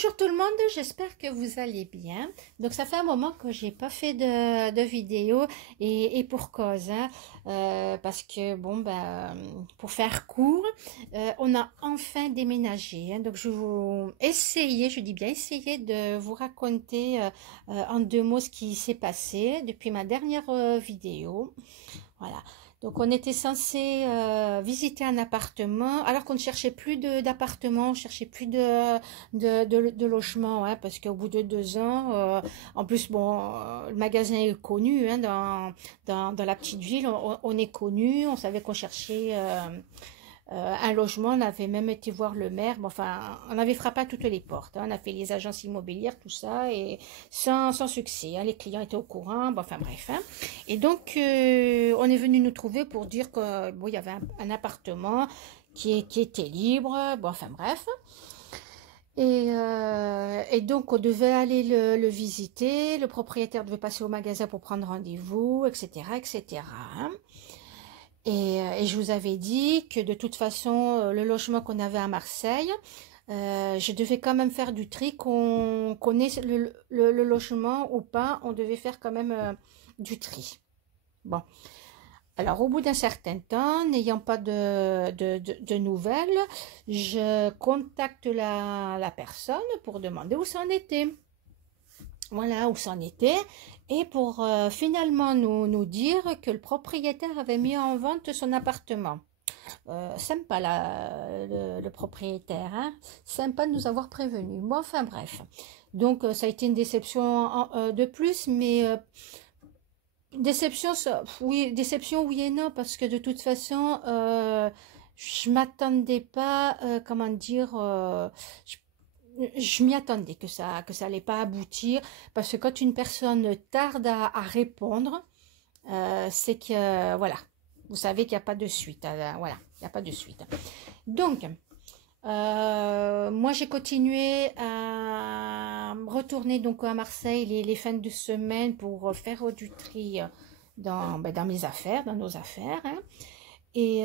Bonjour tout le monde, j'espère que vous allez bien. Donc ça fait un moment que j'ai pas fait de vidéo et pour cause, hein. Parce que bon pour faire court, on a enfin déménagé, hein. Donc je vais vous essayer, je dis bien essayer de vous raconter en deux mots ce qui s'est passé depuis ma dernière vidéo. Voilà. Donc on était censé visiter un appartement, alors qu'on ne cherchait plus d'appartement, on cherchait plus de logement, hein, parce qu'au bout de 2 ans, en plus bon, le magasin est connu, hein, dans la petite ville, on est connu, on savait qu'on cherchait un logement, on avait même été voir le maire, bon, enfin, on avait frappé à toutes les portes, hein, on a fait les agences immobilières, tout ça, et sans succès, hein, les clients étaient au courant, bon, enfin bref, hein. Et donc, on est venu nous trouver pour dire que bon, il y avait un appartement qui était libre, bon, enfin bref. Et donc, on devait aller le visiter, le propriétaire devait passer au magasin pour prendre rendez-vous, etc., etc., hein. Et je vous avais dit que de toute façon, le logement qu'on avait à Marseille, je devais quand même faire du tri, qu'on ait le logement ou pas, on devait faire quand même du tri. Bon, alors au bout d'un certain temps, n'ayant pas de nouvelles, je contacte la personne pour demander où ça en était. Voilà où c'en était, et pour finalement nous dire que le propriétaire avait mis en vente son appartement. Sympa le propriétaire, hein, sympa de nous avoir prévenus. Bon, enfin bref. Donc ça a été une déception de plus, mais déception, déception oui et non, parce que de toute façon, je m'attendais pas, comment dire, je m'y attendais que ça allait pas aboutir, parce que quand une personne tarde à répondre, c'est que voilà, vous savez qu'il n'y a pas de suite, voilà, il n'y a pas de suite. Donc moi j'ai continué à retourner donc à Marseille les fins de semaine pour faire du tri dans mes affaires, dans nos affaires, hein. Et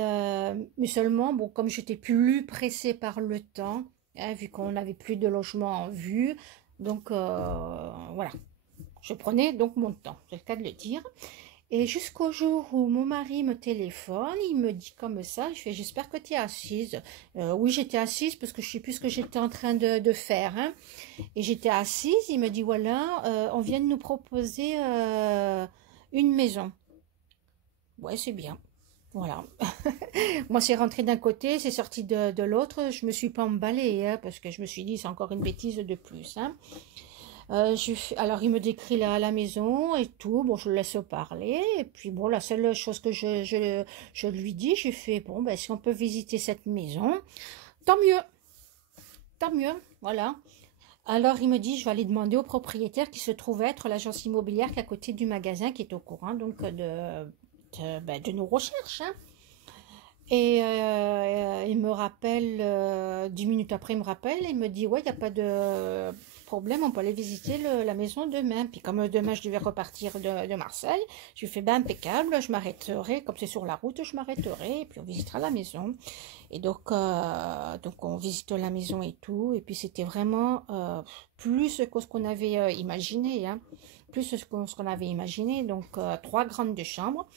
mais seulement, bon, comme j'étais plus pressée par le temps, hein, vu qu'on n'avait plus de logement en vue, donc voilà, je prenais donc mon temps, c'est le cas de le dire. Et jusqu'au jour où mon mari me téléphone, il me dit comme ça, je fais j'espère que tu es assise. Oui, j'étais assise parce que je sais plus ce que j'étais en train de faire, hein. Et j'étais assise, il me dit voilà, on vient de nous proposer une maison. Ouais, c'est bien. Voilà. Moi, c'est rentré d'un côté, c'est sorti de l'autre. Je me suis pas emballée, hein, parce que je me suis dit, c'est encore une bêtise de plus, hein. Alors, il me décrit la maison et tout. Bon, je le laisse parler. Et puis, bon, la seule chose que je lui dis, j'ai fait, bon, ben, si on peut visiter cette maison, tant mieux. Tant mieux. Voilà. Alors, il me dit, je vais aller demander au propriétaire qui se trouve être l'agence immobilière qui est à côté du magasin, qui est au courant, donc, de nos recherches, hein. Et il me rappelle, 10 minutes après, il me rappelle, et il me dit, ouais, il n'y a pas de problème, on peut aller visiter la maison demain. Puis comme demain, je devais repartir de Marseille, je lui fais, ben, impeccable, je m'arrêterai, comme c'est sur la route, je m'arrêterai, et puis on visitera la maison. Et donc on visite la maison et tout, et puis c'était vraiment plus que ce qu'on avait imaginé, hein, plus ce qu'on avait imaginé, donc 3 grandes chambres.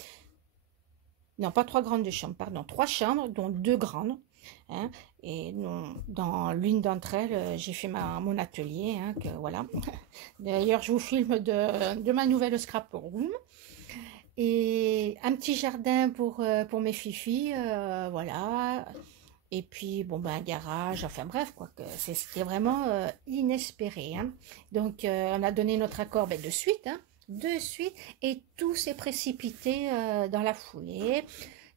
Non, pas 3 grandes chambres, pardon, 3 chambres, dont 2 grandes, hein. Et dans l'une d'entre elles, j'ai fait mon atelier, hein, voilà. D'ailleurs, je vous filme de ma nouvelle scrap room. Et un petit jardin pour mes fifis, voilà. Et puis, bon, ben, un garage, enfin bref, quoi, c'était vraiment inespéré, hein. Donc, on a donné notre accord de suite, hein, de suite, et tout s'est précipité dans la foulée.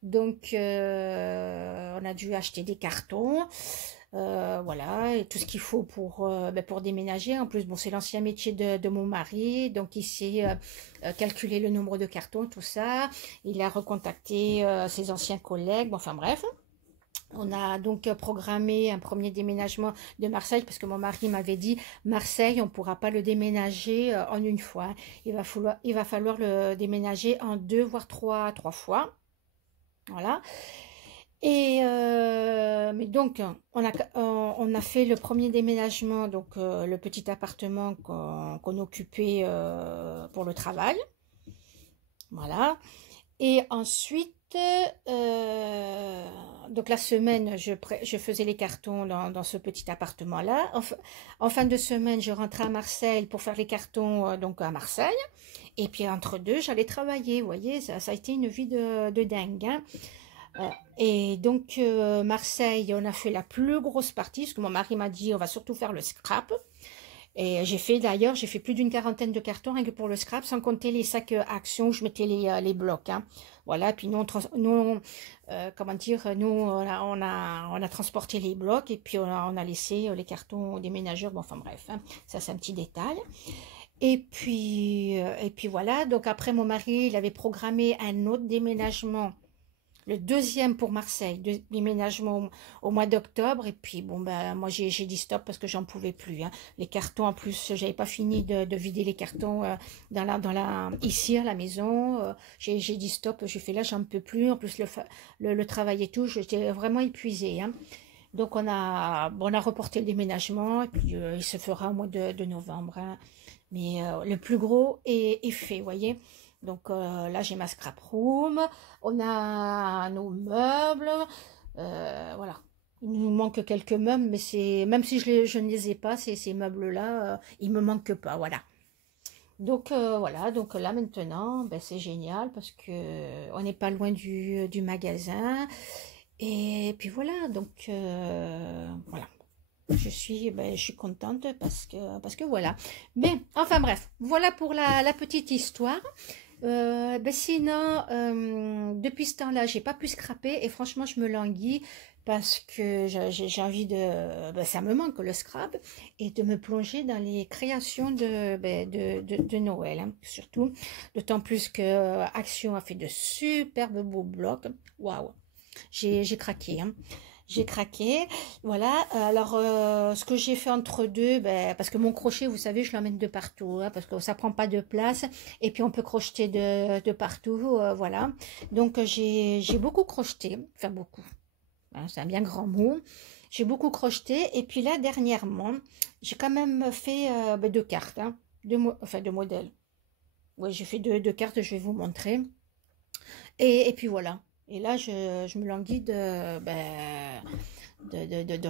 Donc, on a dû acheter des cartons, voilà, et tout ce qu'il faut pour déménager. En plus, bon, c'est l'ancien métier de mon mari, donc il sait calculer le nombre de cartons, tout ça. Il a recontacté ses anciens collègues, bon, enfin bref. On a donc programmé un premier déménagement de Marseille, parce que mon mari m'avait dit Marseille, on ne pourra pas le déménager en une fois. Il va falloir le déménager en 2 voire 3 fois. Voilà. Et mais donc, on a fait le premier déménagement, donc le petit appartement qu'on occupait pour le travail. Voilà. Et ensuite, donc la semaine, je faisais les cartons dans ce petit appartement-là. En fin de semaine, je rentrais à Marseille pour faire les cartons donc à Marseille. Et puis entre deux, j'allais travailler. Vous voyez, ça a été une vie de dingue, hein. Et donc Marseille, on a fait la plus grosse partie, parce que mon mari m'a dit on va surtout faire le scrap. Et j'ai fait plus d'une quarantaine de cartons rien que pour le scrap, sans compter les sacs Action où je mettais les blocs, hein. Voilà, puis comment dire, nous on a transporté les blocs et puis on a laissé les cartons aux déménageurs. Bon, enfin bref, hein, ça c'est un petit détail. Et puis voilà, donc après mon mari, il avait programmé un autre déménagement, le deuxième pour Marseille, déménagement au mois d'octobre. Et puis, bon, ben, moi, j'ai dit stop parce que j'en pouvais plus, hein. Les cartons, en plus, j'avais pas fini de vider les cartons ici à la maison. J'ai dit stop, j'ai fait là, j'en peux plus. En plus, le travail et tout, j'étais vraiment épuisée, hein. Donc, on a reporté le déménagement et puis il se fera au mois de novembre, hein. Mais le plus gros est fait, vous voyez. Donc là, j'ai ma scrap room, on a nos meubles, voilà. Il nous manque quelques meubles, mais même si je ne les ai pas, ces meubles-là, ils me manquent pas, voilà. Donc voilà, donc là maintenant, ben, c'est génial parce que on n'est pas loin du magasin. Et puis voilà, donc voilà. Ben, je suis contente parce que voilà. Mais enfin bref, voilà pour la petite histoire. Ben sinon, depuis ce temps-là, j'ai pas pu scraper et franchement, je me languis parce que j'ai envie ben, ça me manque le scrap et de me plonger dans les créations de Noël, hein, surtout. D'autant plus que Action a fait de superbes beaux blocs. Waouh, j'ai craqué, hein. J'ai craqué, voilà. Alors, ce que j'ai fait entre deux, ben, parce que mon crochet, vous savez, je l'emmène de partout, hein, parce que ça prend pas de place, et puis on peut crocheter de partout, voilà. Donc, j'ai beaucoup crocheté, enfin beaucoup, hein, c'est un bien grand mot. J'ai beaucoup crocheté, et puis là, dernièrement, j'ai quand même fait ben, deux cartes, hein, enfin deux modèles. Oui, j'ai fait deux cartes, je vais vous montrer. Et puis voilà. Et là, je me languis de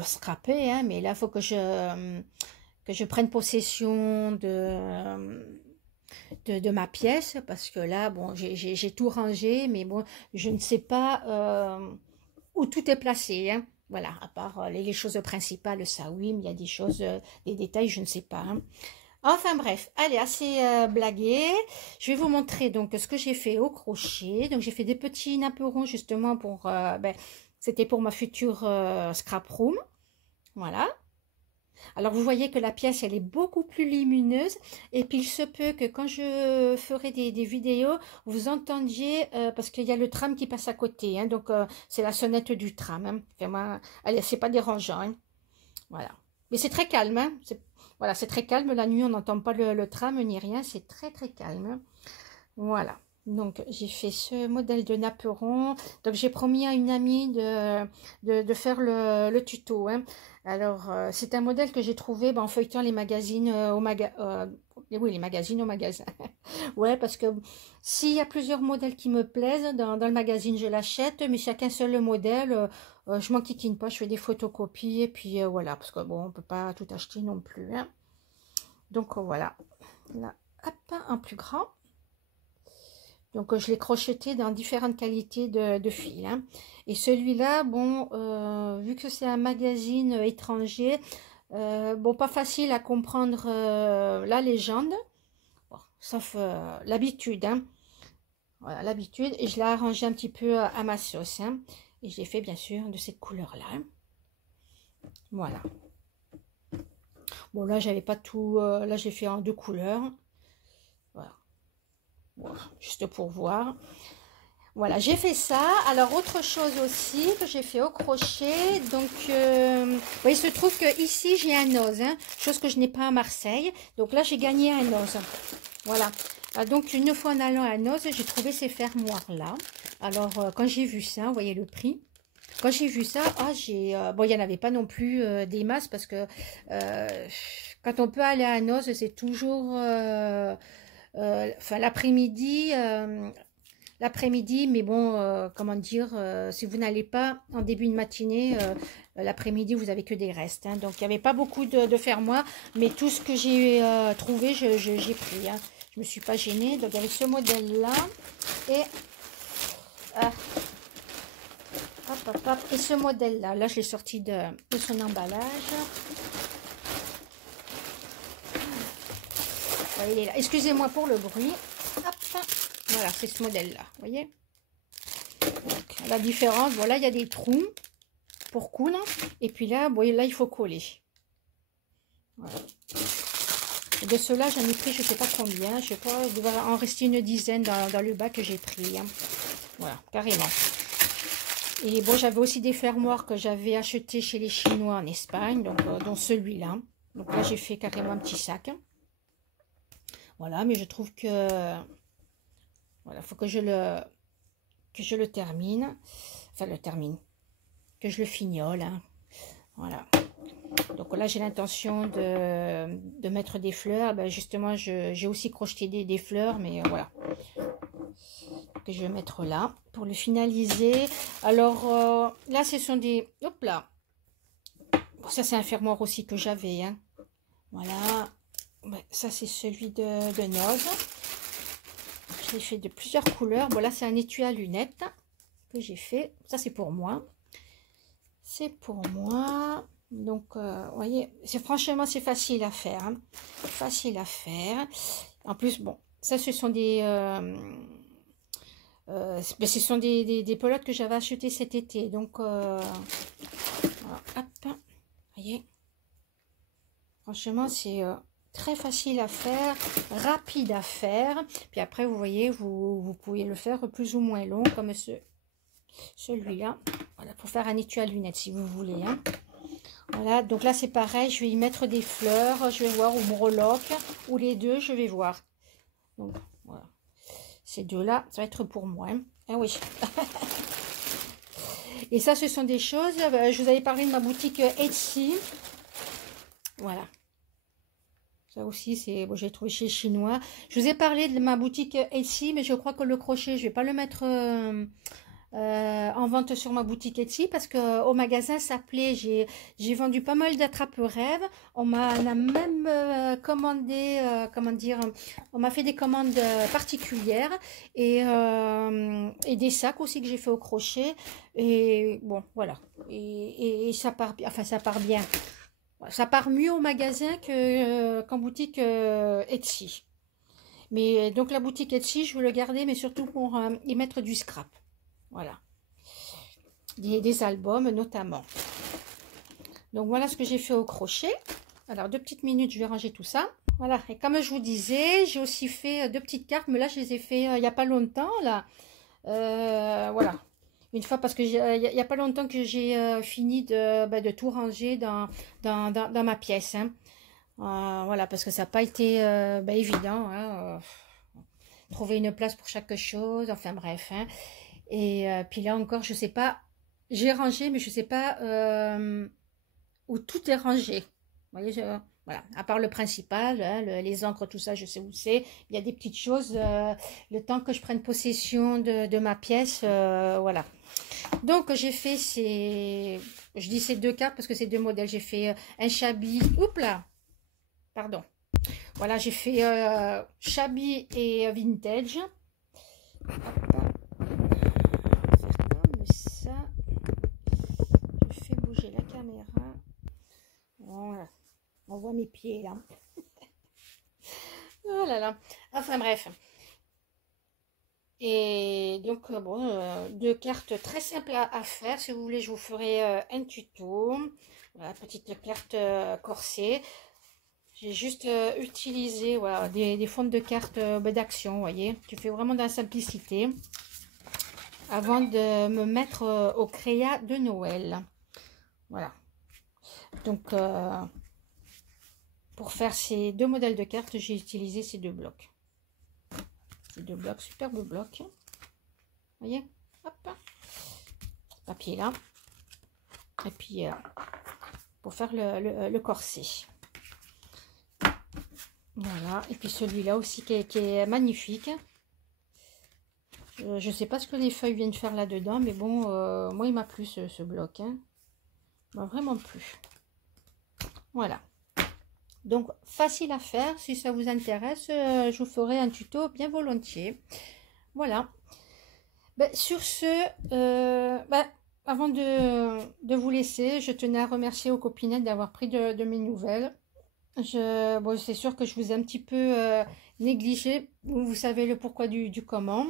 scraper, hein, mais là, il faut que je prenne possession de ma pièce, parce que là, bon, j'ai tout rangé, mais bon, je ne sais pas où tout est placé, hein. Voilà, à part les choses principales, ça oui, mais il y a des choses, des détails, je ne sais pas, hein. Enfin bref, allez, assez blagué. Je vais vous montrer donc ce que j'ai fait au crochet. Donc j'ai fait des petits napperons justement pour, ben, c'était pour ma future scrap room. Voilà. Alors vous voyez que la pièce elle est beaucoup plus lumineuse et puis il se peut que quand je ferai des vidéos, vous entendiez parce qu'il y a le tram qui passe à côté, hein, donc c'est la sonnette du tram, hein. Vraiment, allez, c'est pas dérangeant, hein. Voilà. Mais c'est très calme, hein. Voilà, c'est très calme. La nuit, on n'entend pas le tram ni rien. C'est très, très calme, hein. Voilà. Donc, j'ai fait ce modèle de napperon. Donc, j'ai promis à une amie de faire le tuto, hein. Alors, c'est un modèle que j'ai trouvé ben, en feuilletant les magazines oui, les magazines au magasin. Ouais, parce que s'il y a plusieurs modèles qui me plaisent dans le magazine, je l'achète. Mais s'il n'y a qu'un seul modèle, je m'enquiquine pas. Je fais des photocopies et puis voilà. Parce que bon, on peut pas tout acheter non plus, hein. Donc, voilà. Là, hop, un plus grand. Donc, je l'ai crocheté dans différentes qualités de fil, hein. Et celui-là, bon, vu que c'est un magazine étranger, bon, pas facile à comprendre la légende, bon, sauf l'habitude, hein. Voilà, l'habitude. Et je l'ai arrangé un petit peu à ma sauce, hein. Et je l'ai fait, bien sûr, de cette couleur-là, hein. Voilà. Bon, là, j'avais pas tout... là, j'ai fait en deux couleurs. Voilà. Voilà, juste pour voir. Voilà, j'ai fait ça. Alors, autre chose aussi que j'ai fait au crochet. Donc, il se trouve que ici j'ai un os, hein, chose que je n'ai pas à Marseille. Donc là, j'ai gagné un os. Voilà. Donc, une fois en allant à Noz, j'ai trouvé ces fermoirs-là. Alors, quand j'ai vu ça, vous voyez le prix. quand j'ai vu ça, ah, bon, il n'y en avait pas non plus des masses parce que quand on peut aller à Noz, c'est toujours enfin, l'après-midi, mais bon, comment dire, si vous n'allez pas en début de matinée, l'après-midi, vous avez que des restes. Hein. Donc, il n'y avait pas beaucoup de fermoirs, mais tout ce que j'ai trouvé, j'ai pris. Hein. Je ne me suis pas gênée. Donc, il y avait ce modèle-là. Et, et ce modèle-là. Là, je l'ai sorti de son emballage. Voilà, il est là. Excusez-moi pour le bruit. Hop. Voilà, c'est ce modèle-là, vous voyez. Donc, la différence, voilà, il y a des trous pour coudre. Et puis là, vous voyez, là, il faut coller. Voilà. Et de ceux-là, j'en ai pris, je ne sais pas combien. Je sais pas, il doit en rester une dizaine dans le bas que j'ai pris. Hein. Voilà, carrément. Et bon, j'avais aussi des fermoirs que j'avais achetés chez les Chinois en Espagne, donc dont celui-là. Donc là, j'ai fait carrément un petit sac. Voilà, mais je trouve que... Voilà, il faut que je le termine. Enfin, que je le fignole. Hein. Voilà. Donc là, j'ai l'intention de mettre des fleurs. Ben, justement, j'ai aussi crocheté des fleurs, mais voilà. Que je vais mettre là pour le finaliser. Alors, là, ce sont des... Hop là. Bon, ça, c'est un fermoir aussi que j'avais. Hein. Voilà. Ben, ça, c'est celui de Noz. Je l'ai fait de plusieurs couleurs. Bon, là, c'est un étui à lunettes que j'ai fait. Ça, c'est pour moi. C'est pour moi. Donc, vous voyez, franchement, c'est facile à faire. Hein. Facile à faire. En plus, bon, ça, ce sont des... ce sont des pelotes que j'avais achetées cet été. Donc, voilà, hop. Vous voyez. Franchement, c'est... très facile à faire, rapide à faire. Puis après, vous voyez, vous pouvez le faire plus ou moins long, comme celui-là. Voilà, pour faire un étui à lunettes, si vous voulez. Hein. Voilà, donc là, c'est pareil. Je vais y mettre des fleurs. Je vais voir, ou breloque, ou les deux, je vais voir. Donc, voilà. Ces deux-là, ça va être pour moi. Hein. Ah oui. Et ça, ce sont des choses... je vous avais parlé de ma boutique Etsy. Voilà. Ça aussi, c'est bon, j'ai trouvé chez Chinois. Je vous ai parlé de ma boutique Etsy, mais je crois que le crochet, je vais pas le mettre en vente sur ma boutique Etsy parce que au magasin ça plaît. J'ai vendu pas mal d'attrape-rêves. On a même commandé, comment dire, on m'a fait des commandes particulières et des sacs aussi que j'ai fait au crochet. Et bon, voilà. Et ça part, enfin ça part bien. Ça part mieux au magasin qu'en boutique Etsy. Mais donc la boutique Etsy, je veux le garder, mais surtout pour y mettre du scrap. Voilà. Des albums notamment. Donc voilà ce que j'ai fait au crochet. Alors 2 petites minutes, je vais ranger tout ça. Voilà, et comme je vous disais, j'ai aussi fait 2 petites cartes, mais là je les ai fait il n'y a pas longtemps. Là. Voilà. Une fois, parce que il n'y a pas longtemps que j'ai fini de tout ranger dans ma pièce. Hein. Voilà, parce que ça n'a pas été évident. Hein, trouver une place pour chaque chose, enfin bref. Hein. Et puis là encore, je ne sais pas, j'ai rangé, mais je ne sais pas où tout est rangé. Vous voyez, voilà, à part le principal, hein, les encres, tout ça, je sais où c'est. Il y a des petites choses, le temps que je prenne possession de ma pièce, voilà. Donc, j'ai fait je dis ces 2 cartes parce que c'est 2 modèles. J'ai fait un Shabby, oups là, pardon. Voilà, j'ai fait Shabby et Vintage. Comme ça. Je fais bouger la caméra. Voilà. On voit mes pieds là. Oh là là. Enfin bref. Et donc, bon, 2 cartes très simples à faire. Si vous voulez, je vous ferai un tuto. Voilà, petite carte corsée. J'ai juste utilisé voilà, des fonds de cartes d'action, vous voyez. Je fais vraiment dans la simplicité. Avant de me mettre au créa de Noël. Voilà. Donc, pour faire ces 2 modèles de cartes, j'ai utilisé ces 2 blocs. Ces 2 blocs, superbes blocs. Vous voyez, hop, papier là. Et puis, pour faire le corset. Voilà. Et puis celui-là aussi qui est magnifique. Je ne sais pas ce que les feuilles viennent faire là-dedans, mais bon, moi il m'a plu ce bloc. Hein. Il m'a vraiment plu. Voilà. Donc facile à faire. Si ça vous intéresse, je vous ferai un tuto bien volontiers. Voilà. Ben, sur ce, avant de vous laisser, je tenais à remercier aux copinettes d'avoir pris de mes nouvelles. Bon, c'est sûr que je vous ai un petit peu négligé. Vous savez le pourquoi du comment.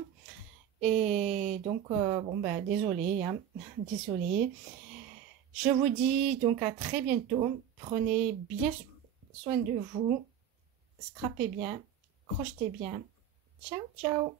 Et donc, bon, ben, désolé, hein, désolé. Je vous dis donc à très bientôt. Prenez bien soin de vous. Scrapez bien. Crochetez bien. Ciao, ciao.